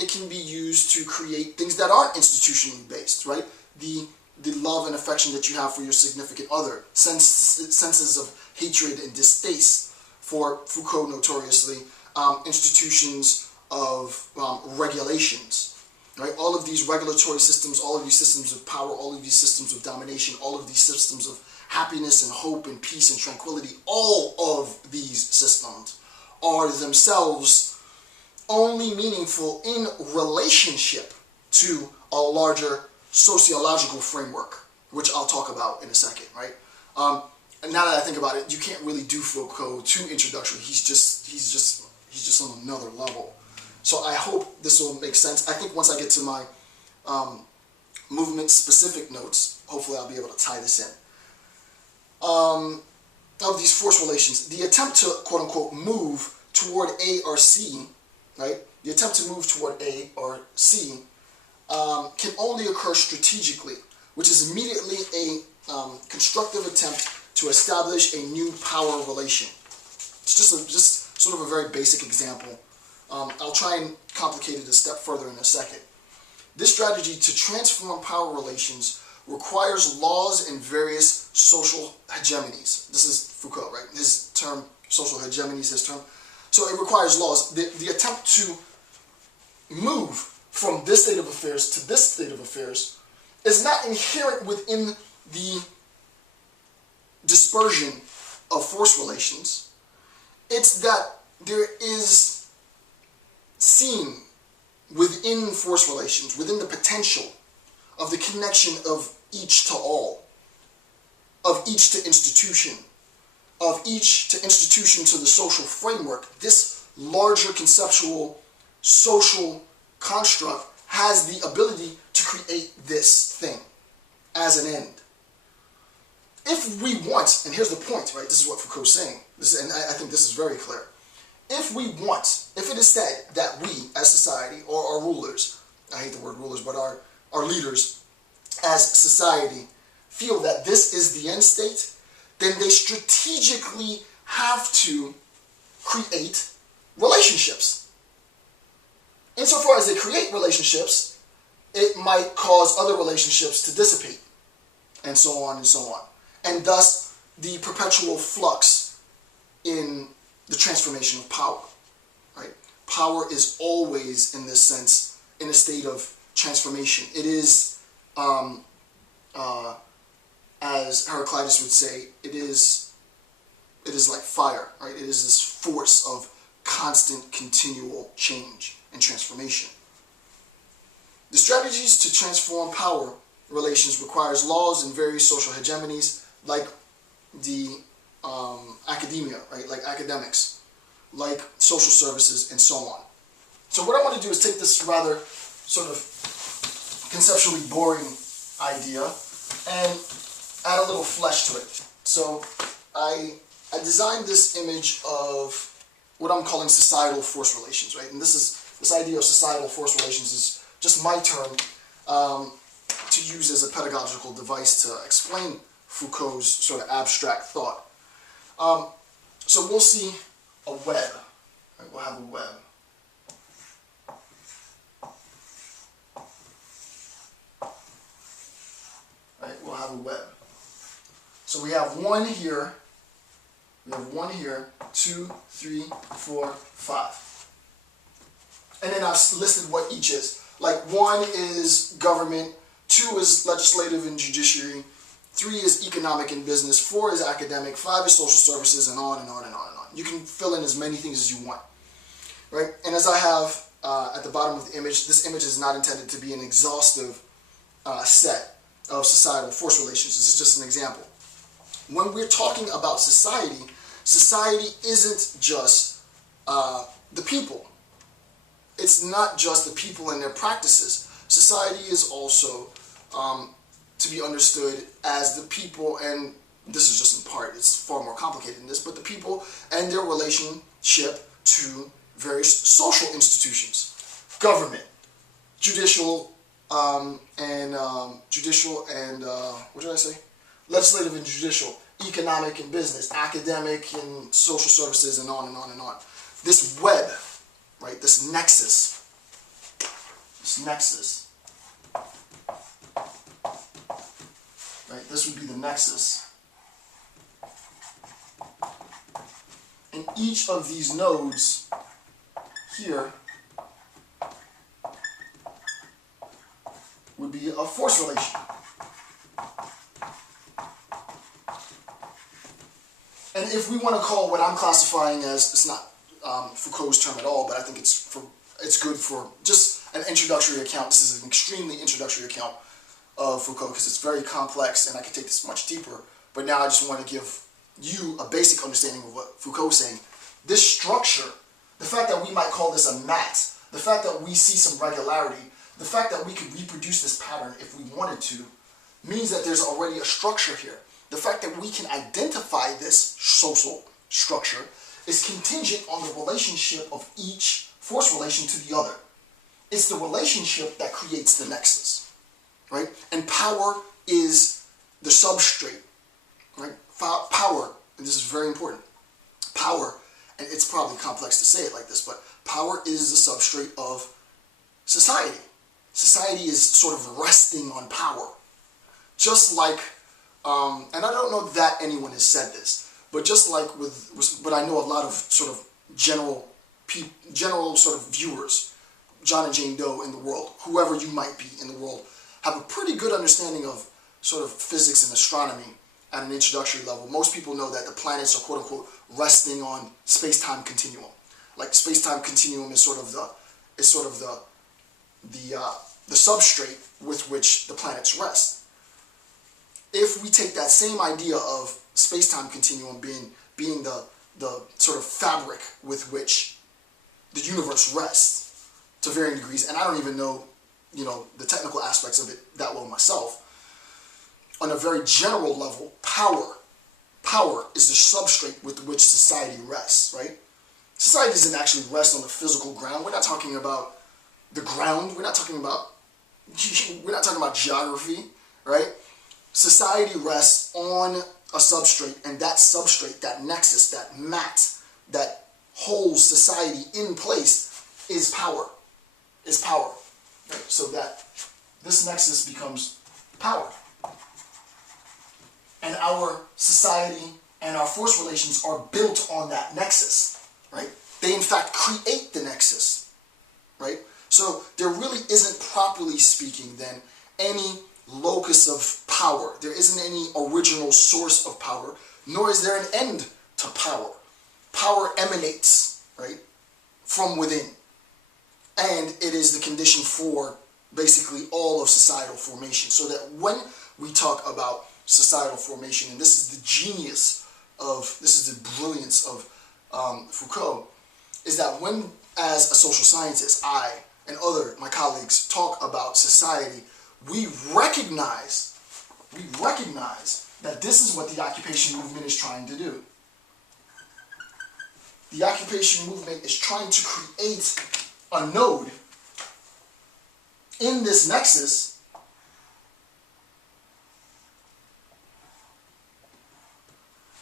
It can be used to create things that aren't institutionally based, right? The love and affection that you have for your significant other, senses of hatred and distaste for Foucault notoriously, institutions of regulations, right? All of these regulatory systems, all of these systems of power, all of these systems of domination, all of these systems of happiness and hope and peace and tranquility, all of these systems are themselves only meaningful in relationship to a larger sociological framework, which I'll talk about in a second, right? And now that I think about it, you can't really do Foucault too introductory. He's just on another level. So I hope this will make sense. I think once I get to my movement-specific notes, hopefully I'll be able to tie this in. Of these force relations, the attempt to, quote-unquote, move toward A or C, right? The attempt to move toward A or C can only occur strategically, which is immediately a constructive attempt to establish a new power relation. It's just sort of a very basic example. I'll try and complicate it a step further in a second. This strategy to transform power relations requires laws and various social hegemonies. This is Foucault, right? His term, social hegemony is his term. So it requires laws. The attempt to move from this state of affairs to this state of affairs is not inherent within the dispersion of force relations. It's that there is seen within force relations, within the potential of the connection of each to all, of each to institution, of each to institution to the social framework, this larger conceptual social construct has the ability to create this thing as an end. If we want, and here's the point, right? This is what Foucault's saying, and I think this is very clear. If it is said that we as society, or our rulers, I hate the word rulers, but our leaders as society feel that this is the end state, then they strategically have to create relationships. Insofar as they create relationships, it might cause other relationships to dissipate, and so on and so on. And thus, the perpetual flux in the transformation of power, right? Power is always, in this sense, in a state of transformation. It is, as Heraclitus would say, it is like fire, right? It is this force of constant, continual change and transformation. The strategies to transform power relations requires laws and various social hegemonies, like the academia, right? Like academics, like social services, and so on. So what I want to do is take this rather sort of conceptually boring idea and add a little flesh to it. So I designed this image of what I'm calling societal force relations, right? And this idea of societal force relations is just my term to use as a pedagogical device to explain Foucault's sort of abstract thought. So we'll see a web. Right? We'll have a web. Right? We'll have a web. So we have one here. We have one here, 2, 3, 4, 5. And then I've listed what each is. Like 1 is government, 2 is legislative and judiciary, 3 is economic and business, 4 is academic, 5 is social services, and on and on and on and on. You can fill in as many things as you want, right? And as I have at the bottom of the image, this image is not intended to be an exhaustive set of societal force relations. This is just an example. When we're talking about society, society isn't just the people. It's not just the people and their practices. Society is also to be understood as the people, and this is just in part, it's far more complicated than this, but the people and their relationship to various social institutions, government, judicial and what did I say? Legislative and judicial, economic and business, academic and social services, and on and on and on. This web, right, this nexus, this nexus. Right, this would be the nexus. And each of these nodes here would be a force relation. And if we want to call what I'm classifying as, it's not Foucault's term at all, but I think it's good for just an introductory account. This is an extremely introductory account of Foucault because it's very complex and I could take this much deeper. But now I just want to give you a basic understanding of what Foucault's saying. This structure, the fact that we might call this a mat, the fact that we see some regularity, the fact that we could reproduce this pattern if we wanted to, means that there's already a structure here. The fact that we can identify this social structure is contingent on the relationship of each force relation to the other. It's the relationship that creates the nexus, right? And power is the substrate, right? Power, and this is very important, power, and it's probably complex to say it like this, but power is the substrate of society. Society is sort of resting on power. Just like, and I don't know that anyone has said this, but just like but I know a lot of sort of general sort of viewers, John and Jane Doe in the world, whoever you might be in the world, have a pretty good understanding of sort of physics and astronomy at an introductory level. Most people know that the planets are quote-unquote resting on space-time continuum. Like space-time continuum is sort of the substrate with which the planets rest. If we take that same idea of space-time continuum being the sort of fabric with which the universe rests to varying degrees, and I don't even know, the technical aspects of it that well myself. On a very general level, power is the substrate with which society rests, right? Society doesn't actually rest on the physical ground. We're not talking about the ground. We're not talking about geography, right? Society rests on a substrate, and that substrate, that nexus, that mat that holds society in place is power. Right? So that this nexus becomes power. And our society and our force relations are built on that nexus, right? They in fact create the nexus, right? So there really isn't, properly speaking then, any locus of power. There isn't any original source of power, nor is there an end to power. Power emanates, right, from within. And it is the condition for basically all of societal formation. So that when we talk about societal formation, and this is the brilliance of Foucault, is that when, as a social scientist, I and my colleagues talk about society, we recognize that this is what the occupation movement is trying to do. The occupation movement is trying to create a node in this nexus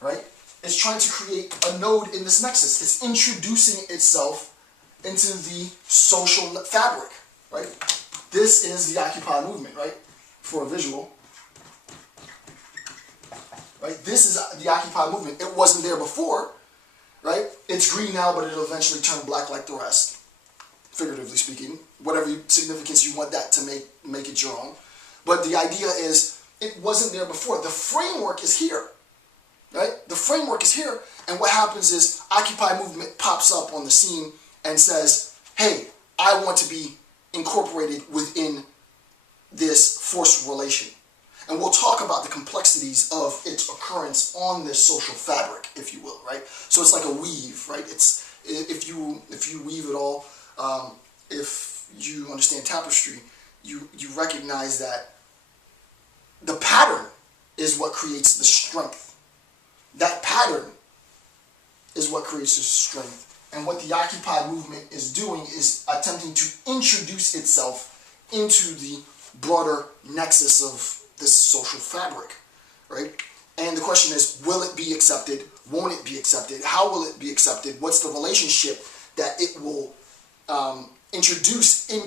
right? It's trying to create a node in this nexus. It's introducing itself into the social fabric, right? This is the Occupy movement, right? For a visual, right? This is the Occupy movement. It wasn't there before, right? It's green now, but it'll eventually turn black like the rest, figuratively speaking. Whatever significance you want that to make it your own. But the idea is, it wasn't there before. The framework is here, right? The framework is here, and what happens is Occupy movement pops up on the scene and says, hey, I want to be incorporated within this force relation. And we'll talk about the complexities of its occurrence on this social fabric, if you will, right? So it's like a weave, right? It's if you weave it all, if you understand tapestry, you recognize that the pattern is what creates the strength. That pattern is what creates the strength. And what the Occupy movement is doing is attempting to introduce itself into the broader nexus of this social fabric, right? And the question is, will it be accepted? Won't it be accepted? How will it be accepted? What's the relationship that it will introduce into